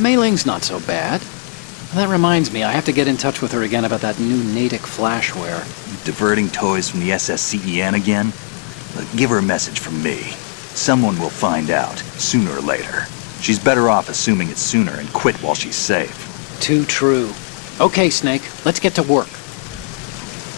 Mei-Ling's not so bad. That reminds me, I have to get in touch with her again about that new Natick flashware. Diverting toys from the SSCEN again? Look, give her a message from me. Someone will find out, sooner or later. She's better off assuming it's sooner and quit while she's safe. Too true. Okay, Snake, let's get to work.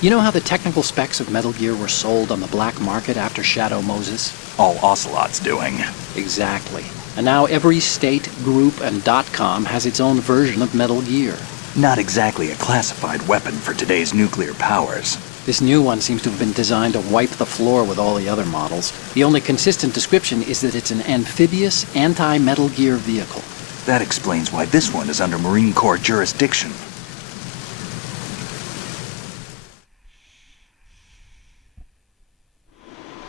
You know how the technical specs of Metal Gear were sold on the black market after Shadow Moses? All Ocelot's doing. Exactly. And now every state, group, and .com has its own version of Metal Gear. Not exactly a classified weapon for today's nuclear powers. This new one seems to have been designed to wipe the floor with all the other models. The only consistent description is that it's an amphibious, anti-Metal Gear vehicle. That explains why this one is under Marine Corps jurisdiction.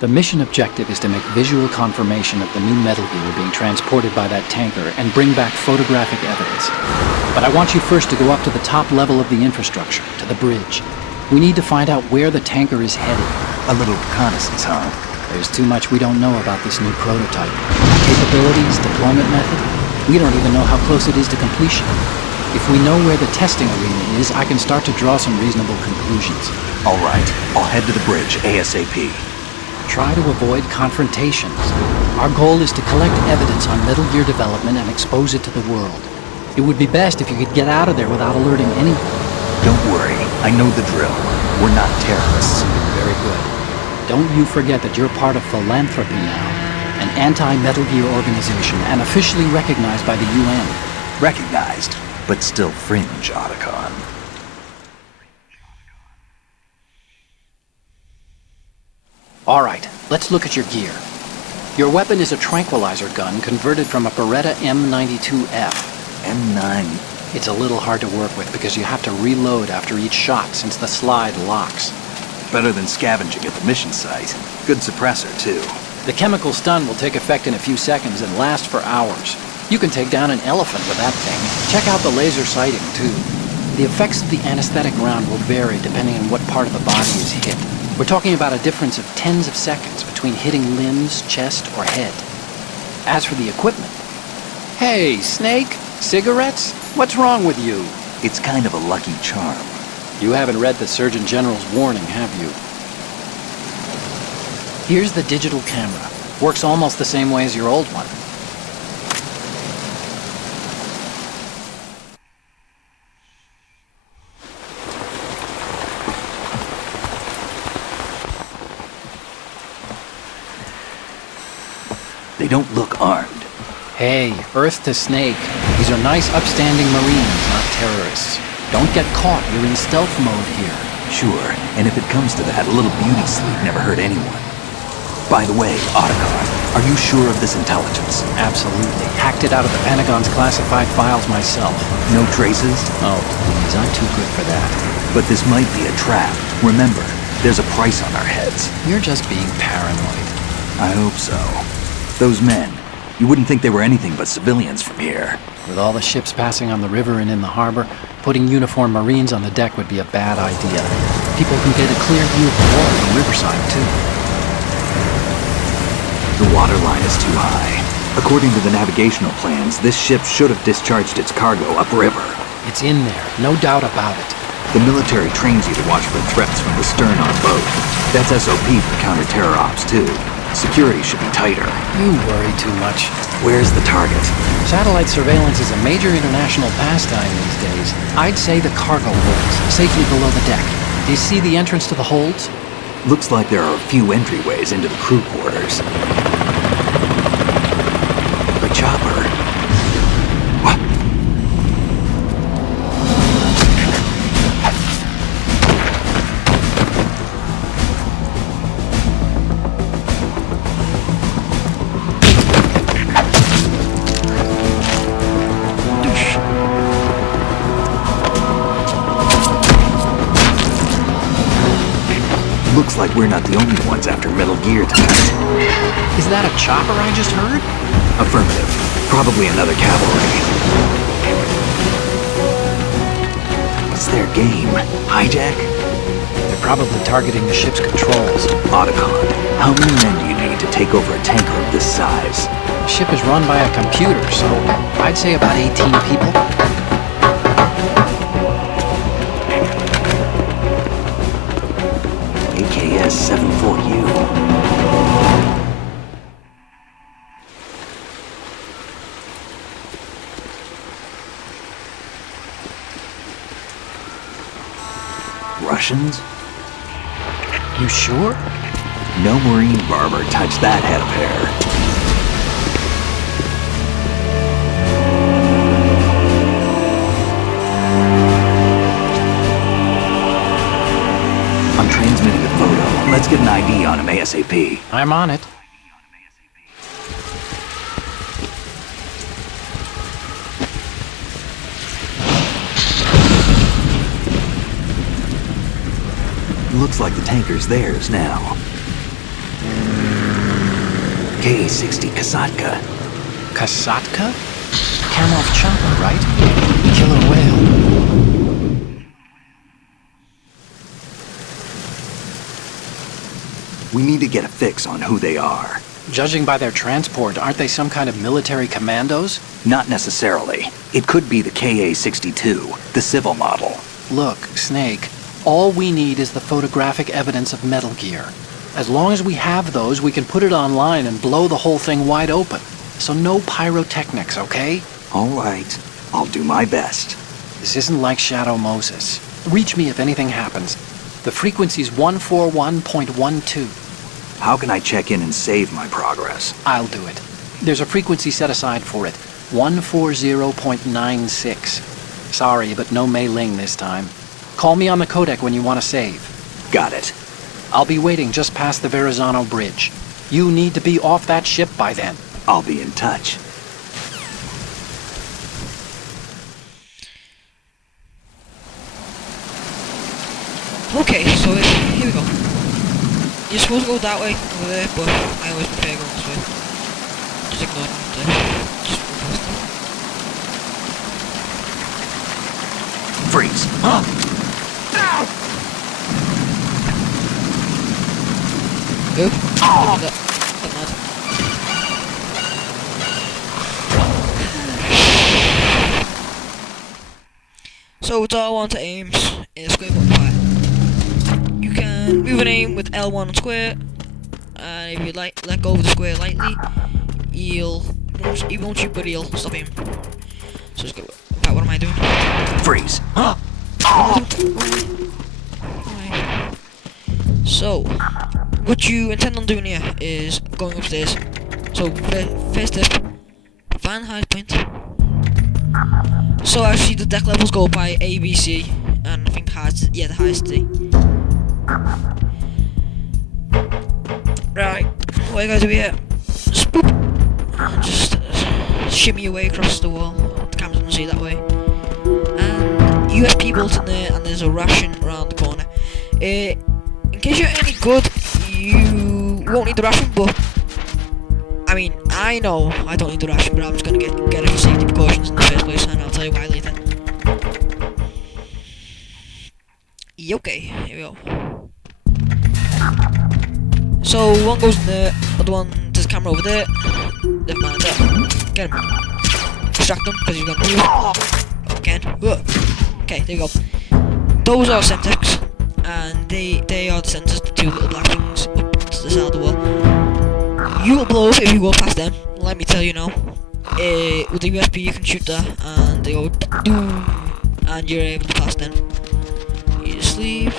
The mission objective is to make visual confirmation of the new Metal Gear being transported by that tanker and bring back photographic evidence. But I want you first to go up to the top level of the infrastructure, to the bridge. We need to find out where the tanker is headed. A little reconnaissance, huh? There's too much we don't know about this new prototype. Capabilities, deployment method. We don't even know how close it is to completion. If we know where the testing arena is, I can start to draw some reasonable conclusions. All right, I'll head to the bridge ASAP. Try to avoid confrontations. Our goal is to collect evidence on Metal Gear development and expose it to the world. It would be best if you could get out of there without alerting anyone. Don't worry, I know the drill. We're not terrorists. Very good. Don't you forget that you're part of Philanthropy now, an anti-Metal Gear organization and officially recognized by the UN. Recognized, but still fringe, Otacon. All right, let's look at your gear. Your weapon is a tranquilizer gun converted from a Beretta M92F. M9. It's a little hard to work with because you have to reload after each shot since the slide locks. Better than scavenging at the mission site. Good suppressor, too. The chemical stun will take effect in a few seconds and last for hours. You can take down an elephant with that thing. Check out the laser sighting, too. The effects of the anesthetic round will vary depending on what part of the body is hit. We're talking about a difference of tens of seconds between hitting limbs, chest, or head. As for the equipment... Hey, Snake! Cigarettes? What's wrong with you? It's kind of a lucky charm. You haven't read the Surgeon General's warning, have you? Here's the digital camera. Works almost the same way as your old one. They don't look armed. Hey, Earth to Snake. These are nice, upstanding Marines, not terrorists. Don't get caught. You're in stealth mode here. Sure, and if it comes to that, a little beauty sleep never hurt anyone. By the way, Otacon, are you sure of this intelligence? Absolutely. Hacked it out of the Pentagon's classified files myself. No traces? Oh, please, I'm too good for that. But this might be a trap. Remember, there's a price on our heads. You're just being paranoid. I hope so. Those men, you wouldn't think they were anything but civilians from here. With all the ships passing on the river and in the harbor, putting uniformed Marines on the deck would be a bad idea. People can get a clear view of the water from riverside, too. The water line is too high. According to the navigational plans, this ship should have discharged its cargo upriver. It's in there, no doubt about it. The military trains you to watch for threats from the stern on boat. That's SOP for counter-terror ops, too. Security should be tighter. You worry too much. Where's the target? Satellite surveillance is a major international pastime these days. I'd say the cargo holds, safely below the deck. Do you see the entrance to the holds? Looks like there are a few entryways into the crew quarters. The chopper. What? Looks like we're not the only ones after Metal Gear tonight. Is that a chopper I just heard? Affirmative. Probably another cavalry. What's their game? Hijack? They're probably targeting the ship's controls. Otacon, how many men do you need to take over a tanker of this size? ship is run by a computer, so I'd say about 18 people. AKS 74U. Russians? You sure? No Marine barber touched that head of hair. I'm transmitting a photo. Let's get an ID on him ASAP. I'm on it. Looks like the tanker's theirs now. K-60 Kasatka. Kasatka? Kamov chopper, right? Killer whale. We need to get a fix on who they are. Judging by their transport, aren't they some kind of military commandos? Not necessarily. It could be the KA-62, the civil model. Look, Snake, all we need is the photographic evidence of Metal Gear. As long as we have those, we can put it online and blow the whole thing wide open. So no pyrotechnics, okay? All right. I'll do my best. This isn't like Shadow Moses. Reach me if anything happens. The frequency's 141.12. How can I check in and save my progress? I'll do it. There's a frequency set aside for it. 140.96. Sorry, but no Mei Ling this time. Call me on the codec when you want to save. Got it. I'll be waiting just past the Verrazano Bridge. You need to be off that ship by then. I'll be in touch. Okay, so here we go. You're supposed to go that way, over there, but I always prefer going this way. Just ignore them there. Just go past them. Freeze. Huh? Oop. Oh. That mad. So it's R1 to aims in a square button fire. You can move an aim with L1 on square, and if you let go of the square lightly, he won't shoot, but he'll stop aim. So let's go. Right, what am I doing? Freeze. Huh? So, what you intend on doing here is going upstairs. So, first step, find the highest point. So actually the deck levels go by A, B, C, and I think the highest is D. Right, what you gotta do here? Spoop! And just shimmy your way across the wall. The camera's gonna see that way. And USB built in there, and there's a ration around the corner. In case you're any good, you won't need the ration, but I mean, I know I don't need the ration, but I'm just gonna get it for safety precautions in the first place, and I'll tell you why later. Okay, here we go. So one goes in there, other one, there's a camera over there. Never mind that. Get him. Distract him, because he's gonna move. Again. Okay, there we go. Those are Semtex, and they are the sensors, the two little black things up to the side of the wall. You will blow up if you go past them, let me tell you now. With the USB you can shoot that, and they go doom, and you're able to pass them. You just leave,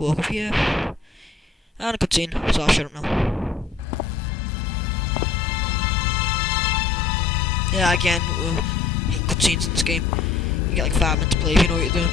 walk up here, and a cutscene, so I'll shut up now. Yeah, again, cutscenes in this game. You get like 5 minutes to play if you know what you're doing.